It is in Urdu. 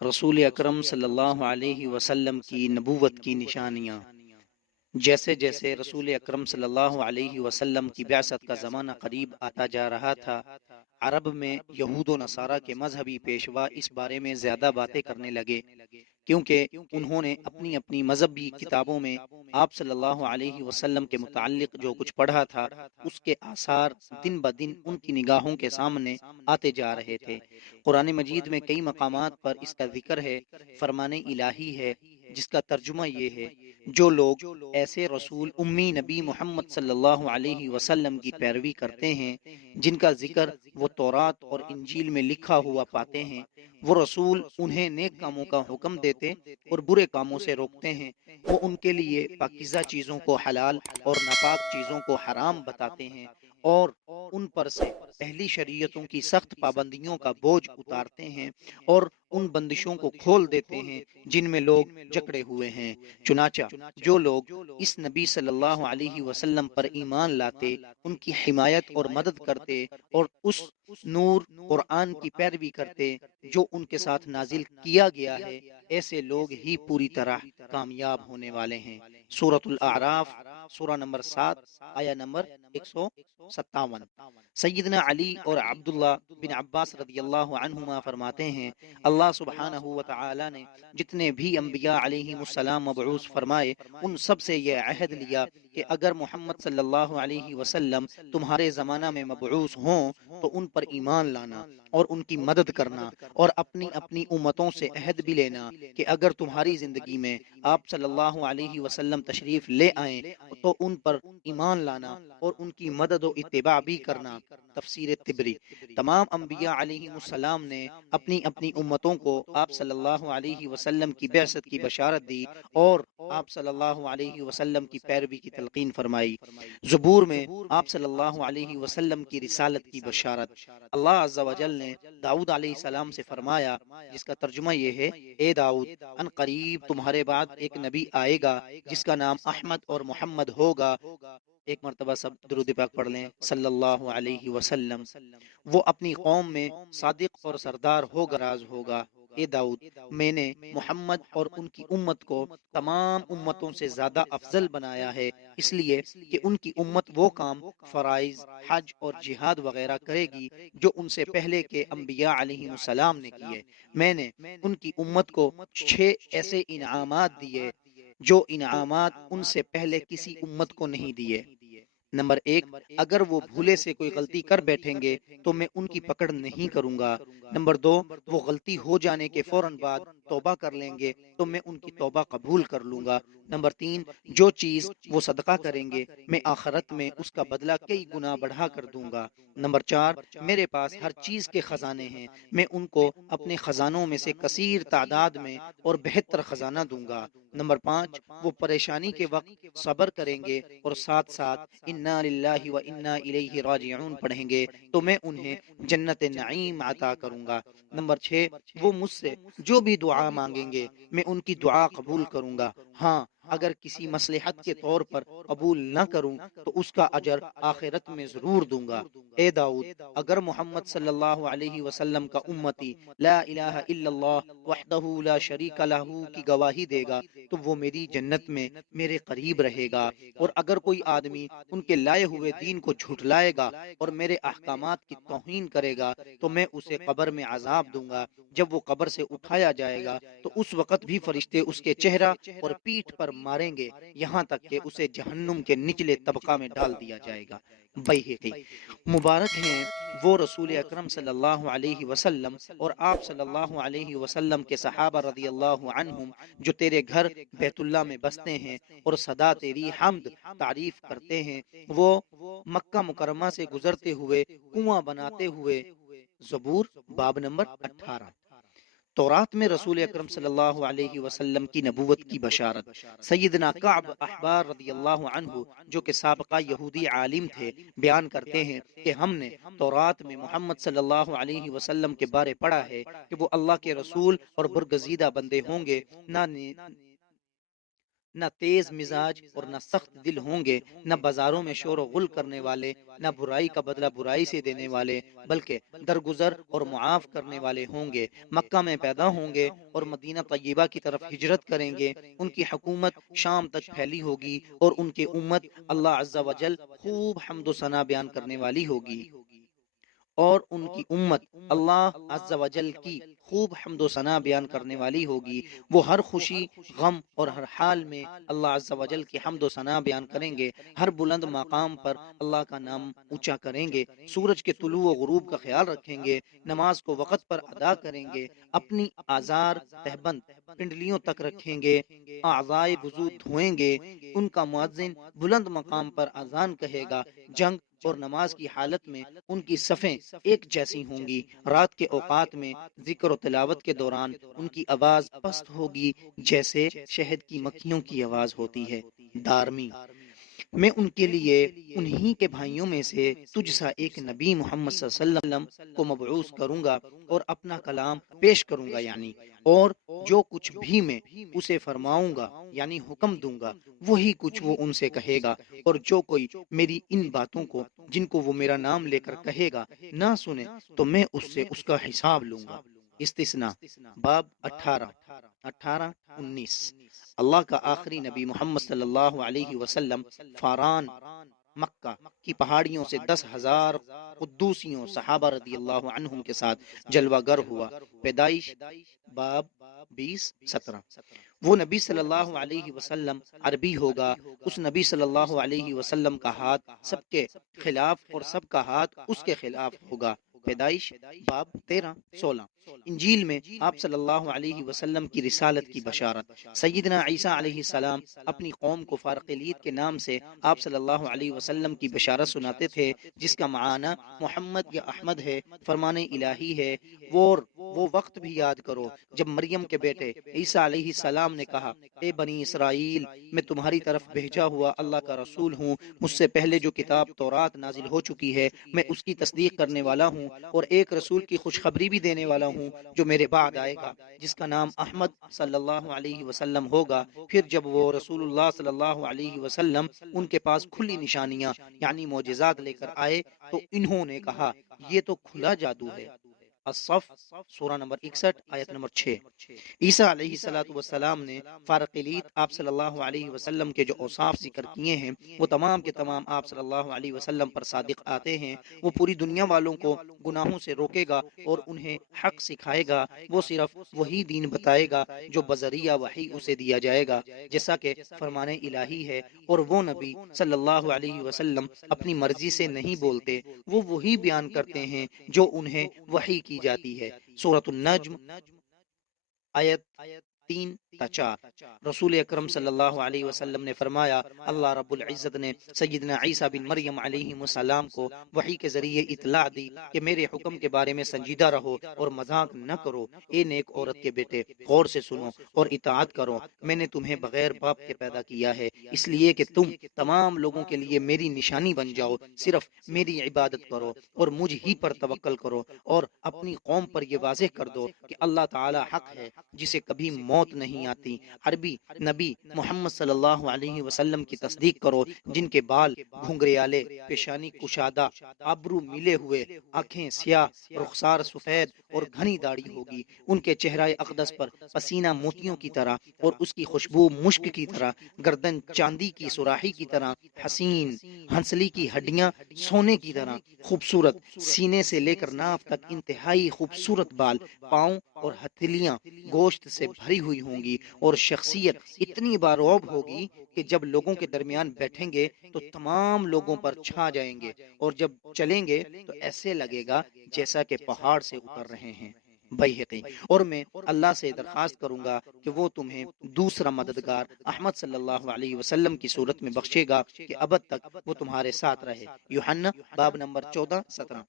رسول اکرم صلی اللہ علیہ وسلم کی نبوت کی نشانیاں۔ جیسے جیسے رسول اکرم صلی اللہ علیہ وسلم کی بعثت کا زمانہ قریب آتا جا رہا تھا، عرب میں یہود و نصارہ کے مذہبی پیشوا اس بارے میں زیادہ باتیں کرنے لگے، کیونکہ انہوں نے اپنی اپنی مذہبی کتابوں میں آپ صلی اللہ علیہ وسلم کے متعلق جو کچھ پڑھا تھا، اس کے آثار دن بدن ان کی نگاہوں کے سامنے آتے جا رہے تھے۔ قرآن مجید میں کئی مقامات پر اس کا ذکر ہے، فرمان الہی ہے، جس کا ترجمہ یہ ہے: جو لوگ ایسے رسول امی نبی محمد صلی اللہ علیہ وسلم کی پیروی کرتے ہیں جن کا ذکر وہ تورات اور انجیل میں لکھا ہوا پاتے ہیں، وہ رسول انہیں نیک کاموں کا حکم دیتے اور برے کاموں سے روکتے ہیں، وہ ان کے لیے پاکیزہ چیزوں کو حلال اور ناپاک چیزوں کو حرام بتاتے ہیں، اور ان پر سے پہلی شریعتوں کی سخت پابندیوں کا بوجھ اتارتے ہیں اور ان بندشوں کو کھول دیتے ہیں جن میں لوگ جکڑے ہوئے ہیں۔ چنانچہ جو لوگ اس نبی صلی اللہ علیہ وسلم پر ایمان لاتے، ان کی حمایت اور مدد کرتے اور اس نور قرآن کی پیروی کرتے جو ان کے ساتھ نازل کیا گیا ہے، ایسے لوگ ہی پوری طرح کامیاب ہونے والے ہیں۔ سورۃ الاعراف، سورہ نمبر 7، آیا نمبر 157۔ سیدنا علی اور عبداللہ بن عباس رضی اللہ عنہما فرماتے ہیں، اللہ سبحانہ و تعالی نے جتنے بھی انبیاء علیہم السلام مبعوث فرمائے، ان سب سے یہ عہد لیا کہ اگر محمد صلی اللہ علیہ وسلم تمہارے زمانہ میں مبعوث ہوں تو ان پر ایمان لانا اور ان کی مدد کرنا، اور اپنی اپنی امتوں سے عہد بھی لینا کہ اگر تمہاری زندگی میں آپ صلی اللہ علیہ وسلم تشریف لے آئیں تو ان پر ایمان لانا اور ان کی مدد و اتباع بھی کرنا۔ تفسیر تبری۔ تمام انبیاء علیہ السلام نے اپنی اپنی امتوں کو آپ صلی اللہ علیہ وسلم کی بعثت کی بشارت دی اور آپ صلی اللہ علیہ وسلم کی پیروی کی تلقین فرمائی۔ زبور میں آپ صلی اللہ علیہ وسلم کی رسالت کی بشارت۔ اللہ عز و جل نے داؤد علیہ السلام سے فرمایا، جس کا ترجمہ یہ ہے: اے داؤد، ان قریب تمہارے بعد ایک نبی آئے گا جس کا نام احمد اور محمد ہوگا۔ ایک مرتبہ سب درود پاک پڑھ لیں صلی اللہ علیہ وسلم۔ وہ اپنی قوم میں صادق اور سردار ہوگا، راز ہوگا۔ اے داؤد، میں نے محمد اور ان کی امت کو تمام امتوں سے زیادہ افضل بنایا ہے، اس لیے کہ ان کی امت وہ کام، فرائض، حج اور جہاد وغیرہ کرے گی جو ان سے پہلے کے انبیاء علیہ السلام نے کیے۔ میں نے ان کی امت کو 6 ایسے انعامات دیے جو انعامات ان سے پہلے کسی امت کو نہیں دیے۔ نمبر 1، اگر وہ بھولے سے کوئی غلطی کر بیٹھیں گے تو میں ان کی پکڑ نہیں کروں گا۔ نمبر 2، وہ غلطی ہو جانے کے فوراً بعد توبہ کر لیں گے تو میں ان کی توبہ قبول کر لوں گا۔ نمبر 3، جو چیز وہ صدقہ کریں گے میں آخرت میں اس کا بدلہ کئی گنا بڑھا کر دوں گا۔ نمبر 4، میرے پاس ہر چیز کے خزانے ہیں، میں ان کو اپنے خزانوں میں سے کثیر تعداد میں اور بہتر خزانہ دوں گا۔ نمبر 5، وہ پریشانی کے وقت صبر کریں گے اور ساتھ ساتھ انا للہ و انا الیہ راجعون پڑھیں گے تو میں انہیں جنت نعیم عطا کروں گا۔ نمبر 6، وہ مجھ سے جو بھی دعا مانگیں گے میں ان کی دعا قبول کروں گا، ہاں اگر کسی مصلحت کے طور پر قبول نہ کروں تو اس کا اجر آخرت میں ضرور دوں گا۔ اے داؤد، اگر محمد صلی اللہ علیہ وسلم کا امتی لا الہ الا اللہ وحدہ لا شریک لہ کی گواہی دے گا تو وہ میری جنت میں میرے قریب رہے گا، اور اگر کوئی آدمی ان کے لائے ہوئے دین کو جھٹلائے گا اور میرے احکامات کی توہین کرے گا تو میں اسے قبر میں عذاب دوں گا۔ جب وہ قبر سے اٹھایا جائے گا تو اس وقت بھی فرشتے اس کے چہرہ اور پیٹھ پر ماریں گے یہاں تک کہ اسے جہنم کے نچلے طبقہ میں ڈال دیا جائے گا۔ بیہقی۔ مبارک ہیں وہ رسول اکرم صلی اللہ علیہ وسلم اور آپ صلی اللہ علیہ وسلم کے صحابہ رضی اللہ عنہم جو تیرے گھر بیت اللہ میں بستے ہیں اور سدا تیری حمد تعریف کرتے ہیں، وہ مکہ مکرمہ سے گزرتے ہوئے کنواں بناتے ہوئے۔ زبور باب نمبر 18۔ تورات میں رسول اکرم صلی اللہ علیہ وسلم کی نبوت کی بشارت۔ سیدنا کعب احبار رضی اللہ عنہ جو کہ سابقہ یہودی عالم تھے، بیان کرتے ہیں کہ ہم نے تورات میں محمد صلی اللہ علیہ وسلم کے بارے پڑھا ہے کہ وہ اللہ کے رسول اور برگزیدہ بندے ہوں گے، نہ نہ تیز مزاج اور نہ سخت دل ہوں گے، نہ بازاروں میں شور و غل کرنے والے، نہ برائی کا بدلہ برائی سے دینے والے، بلکہ درگزر اور معاف کرنے والے ہوں گے۔ مکہ میں پیدا ہوں گے اور مدینہ طیبہ کی طرف ہجرت کریں گے۔ ان کی حکومت شام تک پھیلی ہوگی اور ان کی امت اللہ عز و جل خوب حمد و ثنا بیان کرنے والی ہوگی، اور ان کی امت اللہ عز و جل کی خوب حمد و ثنا بیان کرنے والی ہوگی۔ وہ ہر خوشی، غم اور ہر حال میں اللہ عز و جل کی حمد و ثنا بیان کریں گے۔ ہر بلند مقام پر اللہ کا نام اونچا کریں گے۔ سورج کے طلوع و غروب کا خیال رکھیں گے۔ نماز کو وقت پر ادا کریں گے۔ اپنی آزار تہبند پنڈلیوں تک رکھیں گے۔ اعضائے وضو دھوئیں گے۔ ان کا مؤذن بلند مقام پر اذان کہے گا۔ جنگ اور نماز کی حالت میں ان کی صفیں ایک جیسی ہوں گی۔ رات کے اوقات میں ذکر و تلاوت کے دوران ان کی آواز پست ہوگی جیسے شہد کی مکھیوں کی آواز ہوتی ہے۔ دارمی: میں ان کے لیے انہی کے بھائیوں میں سے تجھ سا ایک نبی محمد صلی اللہ علیہ وسلم کو مبعوث کروں گا اور اپنا کلام پیش کروں گا، اور جو کچھ بھی میں اسے فرماؤں گا حکم دوں گا، وہی کچھ وہ ان سے کہے گا، اور جو کوئی میری ان باتوں کو جن کو وہ میرا نام لے کر کہے گا نہ سنے تو میں اس سے اس کا حساب لوں گا۔ استثناء باب 18-19۔ اللہ کا آخری نبی محمد صلی اللہ علیہ وسلم فاران مکہ کی پہاڑیوں سے 10,000 قدوسیوں صحابہ رضی اللہ عنہم کے ساتھ جلوہ گر ہوا۔ پیدائش باب 20-17۔ وہ نبی صلی اللہ علیہ وسلم عربی ہوگا۔ اس نبی صلی اللہ علیہ وسلم کا ہاتھ سب کے خلاف اور سب کا ہاتھ اس کے خلاف ہوگا۔ پیدائش باب 13-16۔ انجیل میں آپ صلی اللہ علیہ وسلم کی رسالت کی بشارت۔ سیدنا عیسیٰ علیہ السلام اپنی قوم کو فارقلیت کے نام سے آپ صلی اللہ علیہ وسلم کی بشارت سناتے تھے، جس کا معنی محمد یا احمد ہے، فرمان الہی ہے۔ وہ وقت بھی یاد کرو جب مریم کے بیٹے عیسیٰ علیہ السلام نے کہا، اے بنی اسرائیل، میں تمہاری طرف بھیجا ہوا اللہ کا رسول ہوں، مجھ سے پہلے جو کتاب تورات نازل ہو چکی ہے میں اس کی تصدیق کرنے والا ہوں، اور ایک رسول کی خوشخبری بھی دینے والا ہوں جو میرے بعد آئے گا، جس کا نام احمد صلی اللہ علیہ وسلم ہوگا۔ پھر جب وہ رسول اللہ صلی اللہ علیہ وسلم ان کے پاس کھلی نشانیاں معجزات لے کر آئے تو انہوں نے کہا، یہ تو کھلا جادو ہے۔ الصف سورہ نمبر 61 آیت نمبر 6۔ عیسیٰ علیہ السلام نے فارقلیت آپ صلی اللہ علیہ وسلم کے جو اوصاف ذکر کیے ہیں وہ تمام کے تمام آپ صلی اللہ علیہ وسلم پر صادق آتے ہیں۔ وہ پوری دنیا والوں کو گناہوں سے روکے گا اور انہیں حق سکھائے گا۔ وہ صرف وہی دین بتائے گا جو بذریعہ وحی اسے دیا جائے گا، جیسا کہ فرمان الہی ہے، اور وہ نبی صلی اللہ علیہ وسلم اپنی مرضی سے نہیں بولتے، وہ وہی بیان کرتے ہیں جو انہیں وحی کی جاتی ہے۔ سورۃ النجم آیت 3-4۔ رسول اکرم صلی اللہ علیہ وسلم نے فرمایا، اللہ رب العزت نے سیدنا عیسیٰ بن مریم علیہ السلام کو وحی کے ذریعے اطلاع دی کہ میرے حکم کے بارے میں سنجیدہ رہو اور مذاق نہ کرو۔ اے نیک عورت کے بیٹے، غور سے سنو اور اطاعت کرو۔ میں نے تمہیں بغیر باپ کے پیدا کیا ہے، اس لیے کہ تم تمام لوگوں کے لیے میری نشانی بن جاؤ۔ صرف میری عبادت کرو اور مجھ ہی پر توکل کرو، اور اپنی قوم پر یہ واضح کر دو کہ اللہ تعالی حق ہے جسے کبھی موت نہیں آتی۔ عربی نبی محمد صلی اللہ علیہ وسلم کی تصدیق کرو، جن کے بال گھنگریالے، پیشانی کشادہ، ابرو ملے ہوئے، آنکھیں سیاہ، رخسار سفید اور گھنی داڑھی ہوگی۔ ان کے چہرہ اقدس پر پسینہ موتیوں کی طرح اور اس کی خوشبو مشک کی طرح، گردن چاندی کی سراحی کی طرح حسین، ہنسلی کی ہڈیاں سونے کی طرح خوبصورت، سینے سے لے کر ناف تک انتہائی خوبصورت بال، پاؤں اور ہتھیلیاں گوشت سے بھری ہوئی ہوں گی، اور شخصیت اتنی باروب ہوگی کہ جب لوگوں کے درمیان بیٹھیں گے تو تمام لوگوں پر چھا جائیں گے، اور جب چلیں گے تو ایسے لگے گا جیسا کہ پہاڑ سے اتر رہے ہیں۔ بیہقی۔ اور میں اللہ سے درخواست کروں گا کہ وہ تمہیں دوسرا مددگار احمد صلی اللہ علیہ وسلم کی صورت میں بخشے گا کہ ابد تک وہ تمہارے ساتھ رہے۔ یوحنا باب نمبر 14-17۔